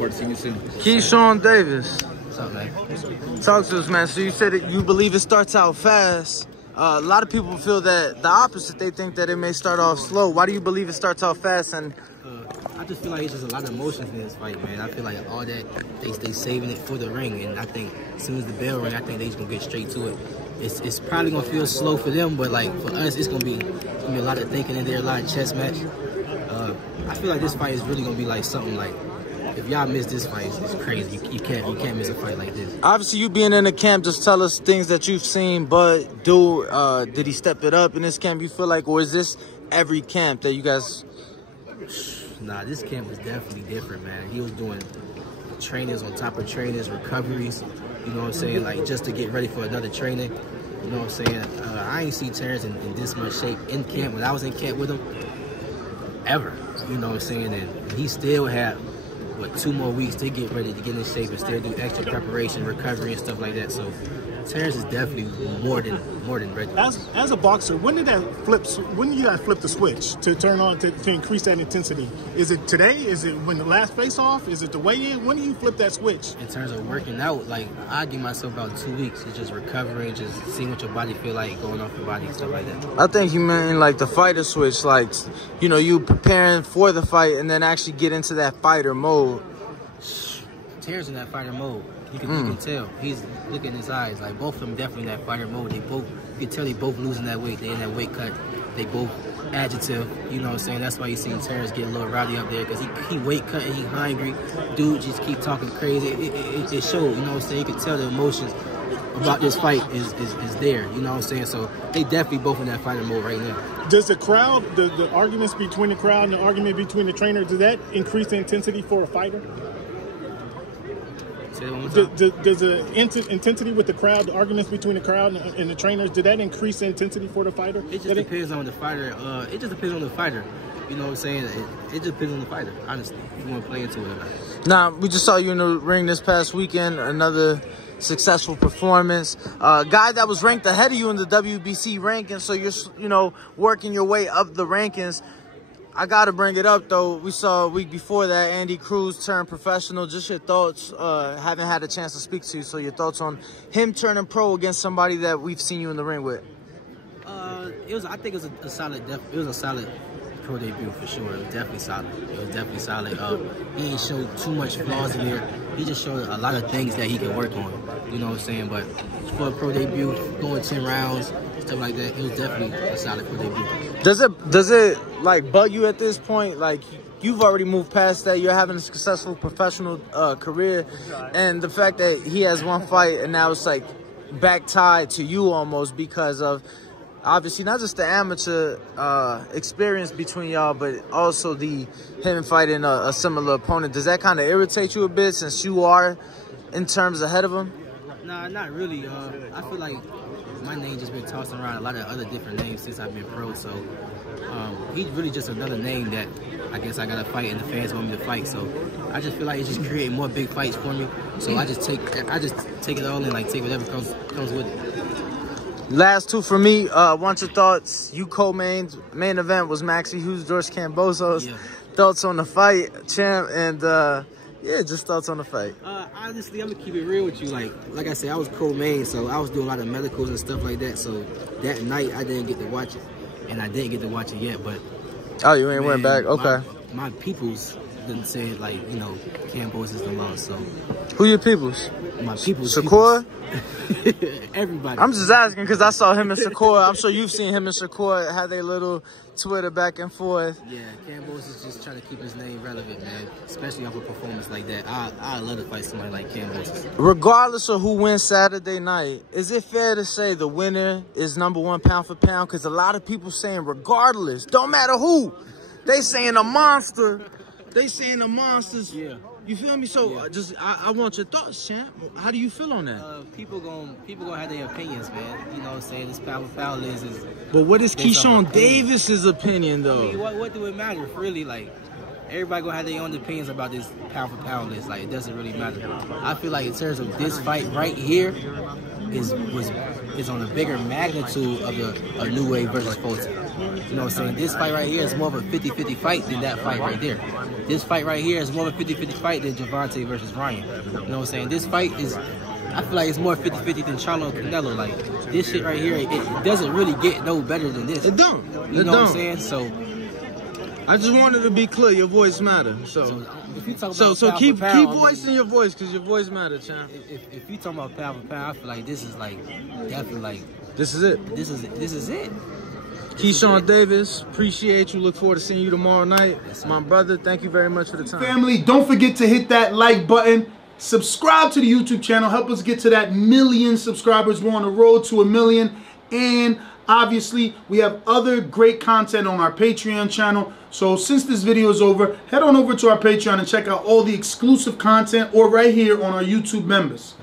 forward to seeing you soon. Keyshawn Davis. What's up, man? Talk to us, man. So you said that you believe it starts out fast. A lot of people feel that the opposite. They think that it may start off slow. Why do you believe it starts out fast? And I just feel like it's just a lot of emotions in this fight, man. I feel like all that, they saving it for the ring. And I think as soon as the bell ring, I think they just going to get straight to it. It's probably going to feel slow for them, but like for us, it's going to be a lot of thinking in there, a lot of chess match. I feel like this fight is really going to be like something like, if y'all miss this fight, it's crazy. You can't miss a fight like this. Obviously, you being in the camp, just tell us things that you've seen. But did he step it up in this camp, you feel like? Or is this every camp that you guys... Nah, this camp was definitely different, man. He was doing trainings on top of trainings, recoveries, you know what I'm saying? Like, just to get ready for another training, you know what I'm saying? I ain't see Terrence in this much shape in camp when I was in camp with him, ever, you know what I'm saying? And he still had, what, 2 more weeks to get ready to get in shape and still do extra preparation, recovery, and stuff like that. So Terrence is definitely more than ready. As a boxer, when did that flip? When you guys flip the switch to turn on to increase that intensity? Is it today? Is it when the last face off? Is it the weigh-in? When do you flip that switch? In terms of working out, like I give myself about 2 weeks. It's just recovering, just seeing what your body feel like, going off your body and stuff like that. I think you meant like the fighter switch, like, you know, you preparing for the fight and then actually get into that fighter mode. Terrence in that fighter mode. You can tell. He's looking in his eyes. Like, both of them definitely in that fighter mode. You can tell they both losing that weight. They in that weight cut. They both adjective. You know what I'm saying? That's why you seen Terrence get a little rowdy up there, because he weight cutting, he hungry. Dude just keep talking crazy. It showed, you know what I'm saying? You can tell the emotions about this fight is there. You know what I'm saying? So they definitely both in that fighter mode right now. Does the crowd, the arguments between the crowd and the argument between the trainer, does that increase the intensity for a fighter? Does the intensity with the crowd, the arguments between the crowd and the trainers, did that increase the intensity for the fighter? It just depends on the fighter. It just depends on the fighter. You know what I'm saying? It just depends on the fighter, honestly. If you want to play into it or not. Now, we just saw you in the ring this past weekend. Another successful performance. A guy that was ranked ahead of you in the WBC rankings, so you're, you know, working your way up the rankings. I got to bring it up, though. We saw a week before that Andy Cruz turned professional. Just your thoughts, haven't had a chance to speak to you, so your thoughts on him turning pro against somebody that we've seen you in the ring with. I think it was a solid pro debut for sure. It was definitely solid. He ain't showed too much flaws in there. He just showed a lot of things that he can work on. You know what I'm saying? But for a pro debut, going 10 rounds, stuff like that, it was definitely a solid pro debut. Does it like bug you at this point? Like, you've already moved past that. You're having a successful professional career, and the fact that he has one fight and now it's like back tied to you almost because of obviously not just the amateur experience between y'all, but also him fighting a similar opponent. Does that kind of irritate you a bit since you are in terms ahead of him? Nah, not really. I feel like my name just been tossing around a lot of other different names since I've been pro, so he's really just another name that I guess I gotta fight and the fans want me to fight. So I just feel like it's just creating more big fights for me. So I just take it all in, like take whatever comes with it. Last two for me. Want your thoughts? You co-main event was Maxie Hughes, George Kambosos. Yeah. Thoughts on the fight, champ, and yeah, just thoughts on the fight. Honestly, I'm gonna keep it real with you. Like I said, I was co-main, so I was doing a lot of medicals and stuff like that. So that night I didn't get to watch it, and I didn't get to watch it yet. But oh, you ain't went back? Okay. My peoples didn't say like, you know, Kambosos is the law. So who your peoples? My peoples. Shakur? Everybody. I'm just asking because I saw him and Shakur. I'm sure you've seen him and Shakur have their little Twitter back and forth. Yeah, Kambosos is just trying to keep his name relevant, man. Especially off a performance like that. I love to fight somebody like Kambosos. Regardless of who wins Saturday night, is it fair to say the winner is #1 pound for pound? Because a lot of people saying regardless, don't matter who. They saying a monster. They saying the monsters. Yeah. You feel me? So yeah. I want your thoughts, champ. How do you feel on that? People gonna have their opinions, man. You know what I'm saying? This pound for pound is. But what is Keyshawn Davis's opinion though? I mean, what do it matter? Really, like, everybody gonna have their own opinions about this pound for pound list. Like, it doesn't really matter. I feel like in terms of this fight right here is on a bigger magnitude of a New Wave versus Fulton. You know what I'm saying? This fight right here is more of a 50-50 fight than that fight right there. This fight right here is more of a 50-50 fight than Gervonta versus Ryan. You know what I'm saying? This fight is, I feel like it's more 50-50 than Charlo and Canelo. Like, this shit right here, it doesn't really get no better than this. It don't. You know what I'm saying? So, I just wanted to be clear. Your voice matters. So if you talk about keep pound, voicing your voice, because your voice matters, champ. If you talking about pound for pound, I feel like this is like definitely like this is it. This is it. Keyshawn Davis, appreciate you. Look forward to seeing you tomorrow night. Yes, my brother, thank you very much for the time. Family, don't forget to hit that like button. Subscribe to the YouTube channel. Help us get to that 1 million subscribers. We're on the road to 1 million. And obviously, we have other great content on our Patreon channel. So since this video is over, head on over to our Patreon and check out all the exclusive content or right here on our YouTube members.